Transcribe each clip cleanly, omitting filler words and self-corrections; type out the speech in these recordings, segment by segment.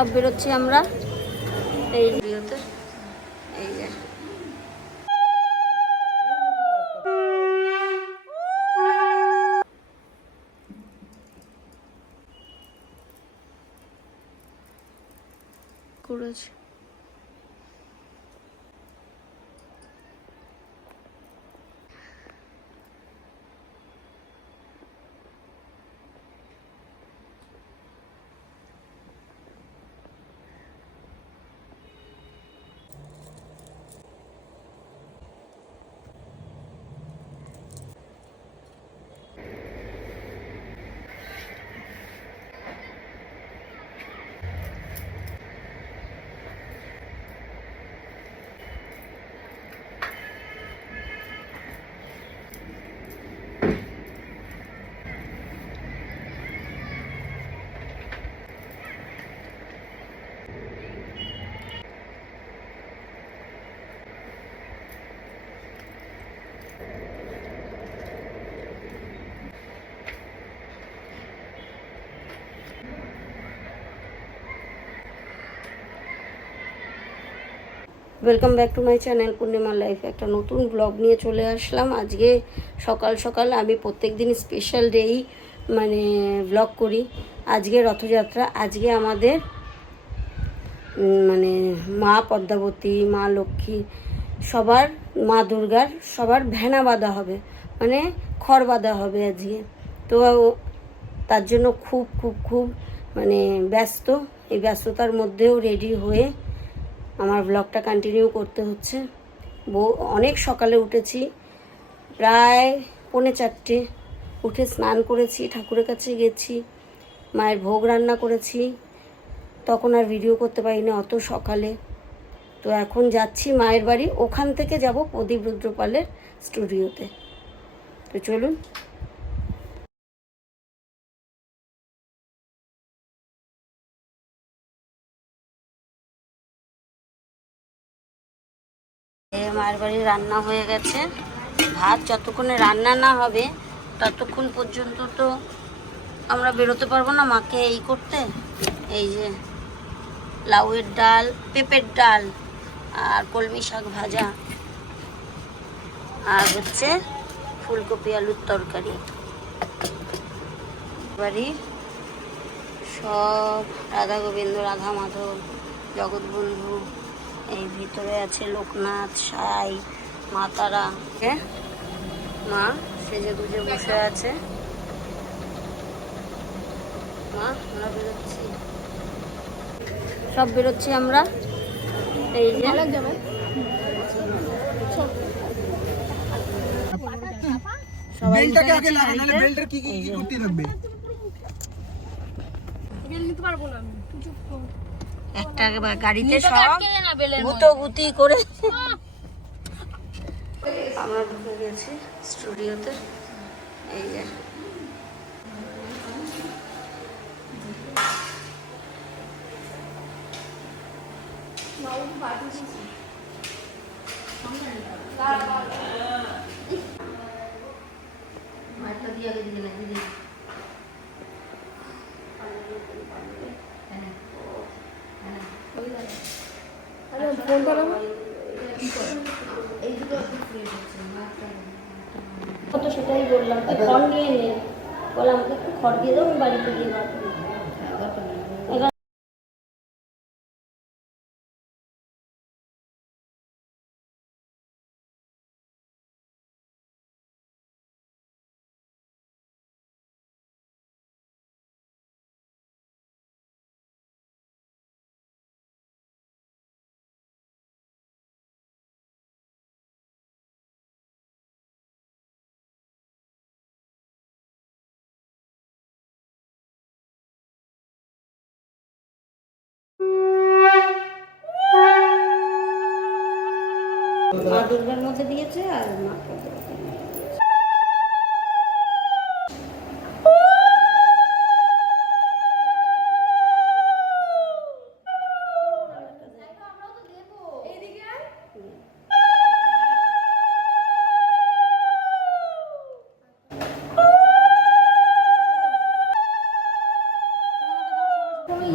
সব বেরোচ্ছি আমরা এই ভিডিওতে। এই যে করেছে। Welcome back to my channel Purnima life. একটা নতুন ব্লগ নিয়ে চলে আসলাম। আজকে সকাল সকাল আমি প্রত্যেক দিন স্পেশাল ডেই মানে ব্লগ করি। আজকে রথযাত্রা, আজকে আমাদের মানে মা পদ্মাবতী, মা লক্ষ্মী, সবার, মা দুর্গার সবার ভেনা বাঁধা হবে, মানে খড় বাঁধা হবে আজকে। তো তার জন্য খুব খুব খুব মানে ব্যস্ত। এই ব্যস্ততার মধ্যেও রেডি হয়ে আমার ব্লগটা কন্টিনিউ করতে হচ্ছে। অনেক সকালে উঠেছি, প্রায় 3:45 উঠে স্নান করেছি, ঠাকুরের কাছে গেছি, মায়ের ভোগ রান্না করেছি। তখন আর ভিডিও করতে পারিনি অত সকালে। তো এখন যাচ্ছি মায়ের বাড়ি, ওখান থেকে যাব প্রদীপ রুদ্রপালের স্টুডিওতে। তো চলুন। মায়ের বাড়ি রান্না হয়ে গেছে। ভাত যতক্ষণে রান্না না হবে ততক্ষণ পর্যন্ত তো আমরা বেরোতে পারবো না মাকে এই করতে। এই যে লাউয়ের ডাল, পেঁপের ডাল আর কলমি শাক ভাজা, আর হচ্ছে ফুলকপি আলুর তরকারি। বাড়ির সব রাধা গোবিন্দ, রাধা মাধব, জগৎবন্ধু, এই ভিতরে আছে লোকনাথ, সাই, মা তারা। মা সেজে গুজে বসে আছে। মা আমরা বেরোচ্ছি, সব বেরোচ্ছি আমরা। এই যে সবাই একটা গাড়িতে সব গুতি করে আমরা ঢুকে গেছি স্টুডিওতে। এই যে তো সেটাই বললাম, খড় নিয়ে নে, বলে আমাকে একটু খড় দিয়ে দাও, আমি বাড়িতে দিয়ে বার করি। মা দুর্গার মধ্যে দিয়েছে আর মা পদ্মাবতী।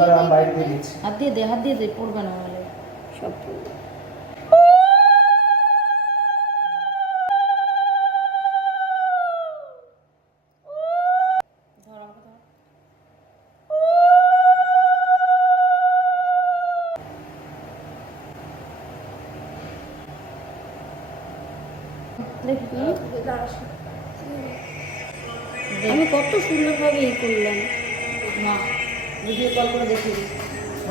আমি বাইরে দিয়ে দিচ্ছি। হাত দিয়ে দে পড়বে না নাহলে সব পড়বে। আমি কত সুন্দরভাবে এই করলাম। না ভিডিও কল করে দেখিয়ে দিই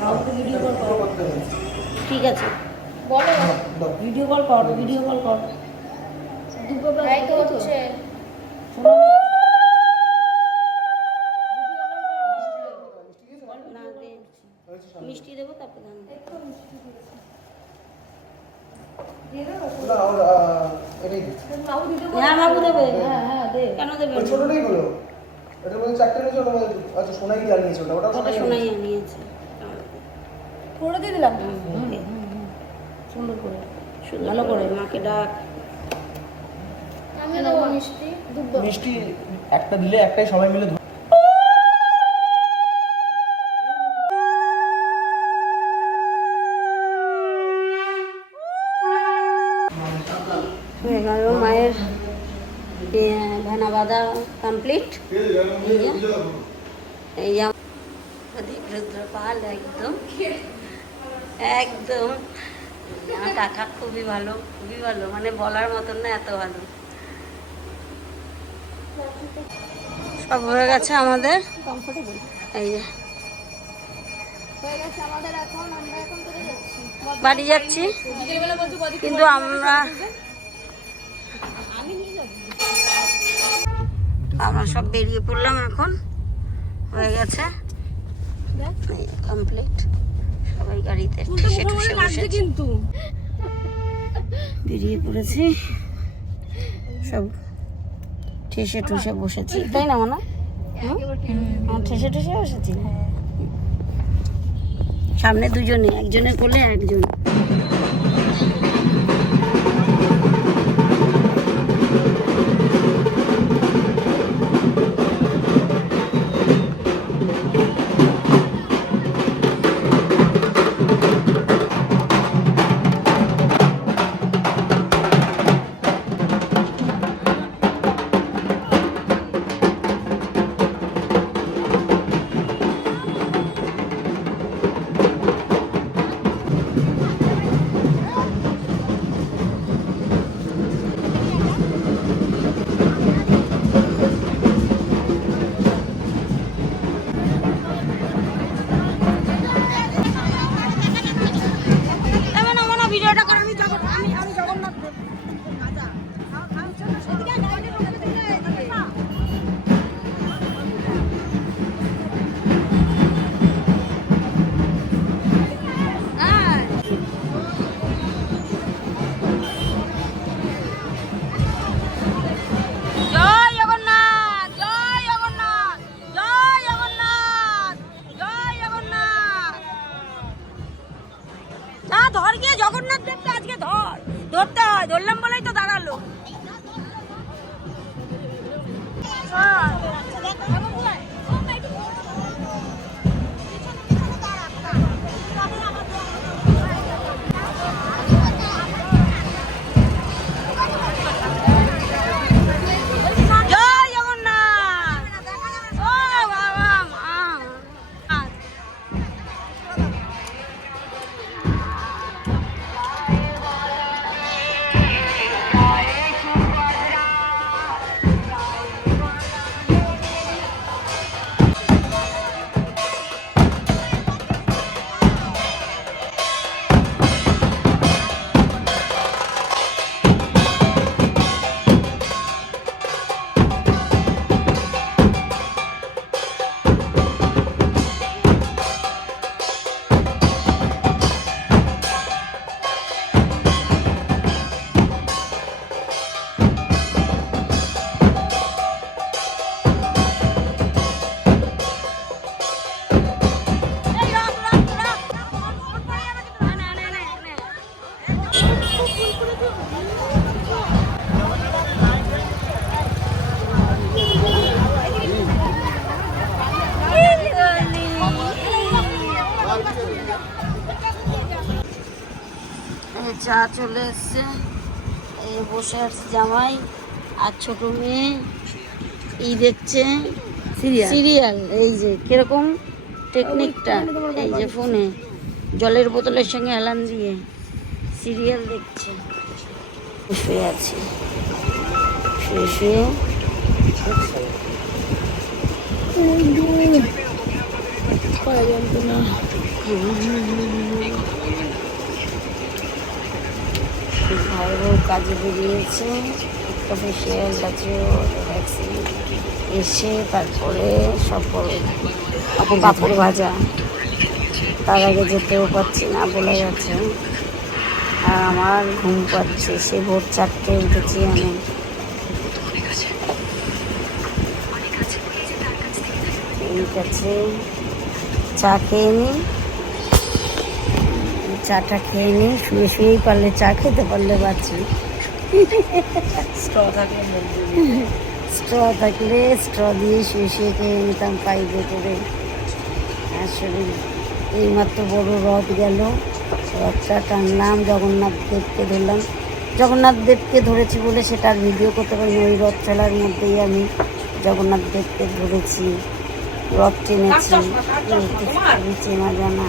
আমাকে ভিডিও কল কর করতে হবে। ঠিক আছে, বলো দাও। ভিডিও কল কর ভিডিও কল কর দুটো এই তো হচ্ছে না দে, মিষ্টি দেবো তারপর ধান দেবো। না ওর এটাই দিচ্ছি। হ্যাঁ বাবু দেবে। হ্যাঁ দে কেন দেবে ওই না? ছোটটাই হলো। এটার মধ্যে 4টে রয়েছে, ওটার মধ্যে আচ্ছা সোনাই আর নিয়েছে ওটা। ওটা ওটা সোনাই শোনাই নিয়েছে। আনিয়েছে। করে দিয়ে দিলাম সুন্দর করে ভালো করে মাকে ডাক। আমি নেবো মিষ্টি দুব্বো মিষ্টি একটা দিলে একটাই সবাই মিলে হয়ে গেল মায়ের ভেনা বাঁধা কমপ্লিট। এই যে প্রদীপ রুদ্রপাল একদম একদম আমার কাকা খুবই ভালো মানে বলার মতন না, এত ভালো। সব হয়ে গেছে আমাদের, এই যে হয়ে গেছে আমাদের। এখন আমরা এখন কোথায় যাচ্ছি? বাড়ি যাচ্ছি, কিন্তু আমরা সব বেরিয়ে পড়লাম এখন। হয়ে গেছে কমপ্লিট, সবাই গাড়িতে ঠেসে ঠুসে বসেছি, কিন্তু বেরিয়ে পড়েছি সব ঠেসে ঠুসে বসেছি, তাই না মনে ঠেসে ঠুসে বসেছি। সামনে দুজনে, একজনের কোলে একজন। চা চলে এসছে, এই বসে আছে জামাই আর ছোট মেয়ে দেখছে সিরিয়াল। এই যে কিরকম টেকনিকটা, এই যে ফোনে জলের বোতলের সঙ্গে অ্যালার্ম দিয়ে সিরিয়াল দেখছে। শুয়ে আছি, শুয়ে শুয়ে ভাই বউ কাজে বেরিয়েছে, একটা ফেসিয়াল আছে, ভ্যাকসিন এসে তারপরে সব কাপড় ভাজা। তার আগে যেতেও পারছি না, বলে গেছে। আর আমার ঘুম পাচ্ছে, সে ভোর 4টে উঠেছি আমি। ঠিক আছে, চা খেয়ে নিই, চাটা খেয়ে নিই। শুয়ে শুয়েই পারলে চা খেতে পারলে বাঁচি। স্ট্র থাকলে স্ট্র দিয়ে শুয়ে শুয়ে খেয়ে নিতাম পাইপে করে। আসলে এইমাত্র বড় রথ গেল, রথটা টানলাম, জগন্নাথ দেবকে ধরলাম। জগন্নাথ দেবকে ধরেছি বলে সেটা আর ভিডিও করতে পারিনি। ওই রথ চলার মধ্যেই আমি জগন্নাথ দেবকে ধরেছি, রথ টেনেছি, চেনা জানা।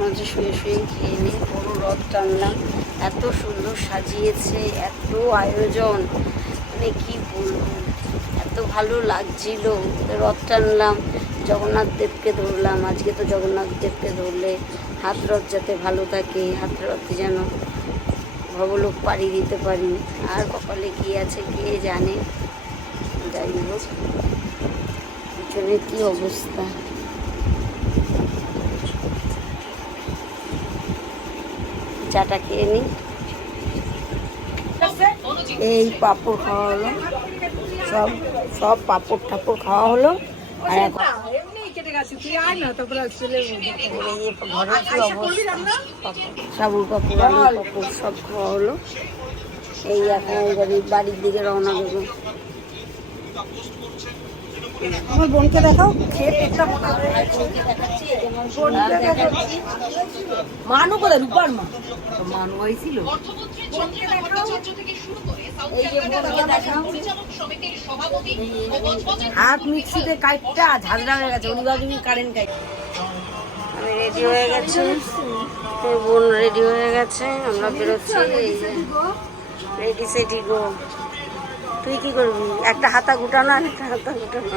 মাঝে শুয়ে শুয়ে খেয়ে নিই, বড় রথ টানলাম। এত সুন্দর সাজিয়েছে, এত আয়োজন, মানে কি বলবো, এত ভালো লাগছিল। রথ টানলাম, জগন্নাথ দেবকে ধরলাম। আজকে তো জগন্নাথ দেবকে ধরলে হাত রথ যাতে ভালো থাকে, হাত রথে যেন ভবলোক পাড়ি দিতে পারি। আর কপালে কি আছে কে জানে। যাই হোক, পিছনে কি অবস্থা। চাটা খেয়ে নিই। এই পাঁপড় খাওয়া হলো, সব পাঁপড় ঠাপড় খাওয়া হলো। আর এখন ঘরের কি অবস্থা, সাবুর পাঁপড়, আলুর পাঁপড় সব খাওয়া হলো। এই এখন বাড়ির দিকে রওনা দেবো। আমার বোনকে দেখাও, খেয়ে পেটটা মোটা হয়ে গেছে। মানু করে রূপার মা, মানু হয়েছিল। হাত মিক্সিতে কাটটা ঝাঁঝরা হয়ে গেছে, উনি কারেন্ট কাট। আমি রেডি হয়ে গেছি, বোন রেডি হয়ে গেছে, আমরা বেরোচ্ছি। এই যে রেডি সেডি গো। তুই কি করবি? একটা হাতা গুটানো, আর একটা হাতা গুটানো।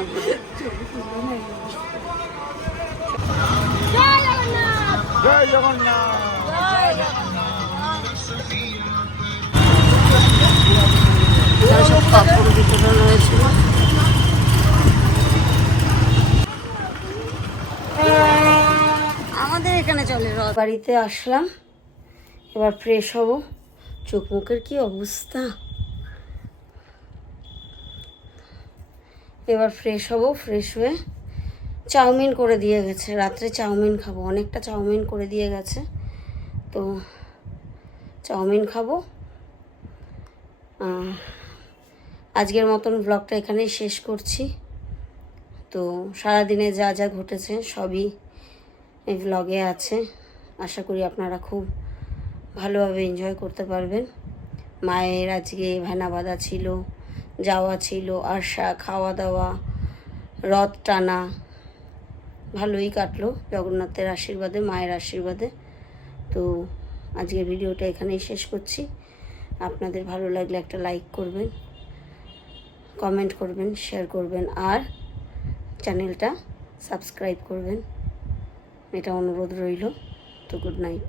জয় জগন্নাথ। সব কাপড় বিতরণ হয়েছিল। আমাদের এখানে চলে রথ। বাড়িতে আসলাম, এবার ফ্রেশ হব। চোখ মুখের কি অবস্থা। এবার ফ্রেশ হব, ফ্রেশ হয়ে চাউমিন করে দিয়ে গেছে, রাত্রে চাউমিন খাবো। অনেকটা চাউমিন করে দিয়ে গেছে, তো চাউমিন খাবো। আজকের মতন ব্লগটা এখানেই শেষ করছি। তো সারাদিনে যা যা ঘটেছে সবই এই ব্লগে আছে। আশা করি আপনারা খুব ভালোভাবে এনজয় করতে পারবেন। মায়ের আজকে ভেনা বাঁধা ছিল, যাওয়া ছিল, আসা, খাওয়া দাওয়া, রথ টানা, ভালোই কাটলো জগন্নাথের আশীর্বাদে, মায়ের আশীর্বাদে। তো আজকের ভিডিওটা এখানেই শেষ করছি। আপনাদের ভালো লাগলে একটা লাইক করবেন, কমেন্ট করবেন, শেয়ার করবেন, আর চ্যানেলটা সাবস্ক্রাইব করবেন, এটা অনুরোধ রইল। তো গুড নাইট।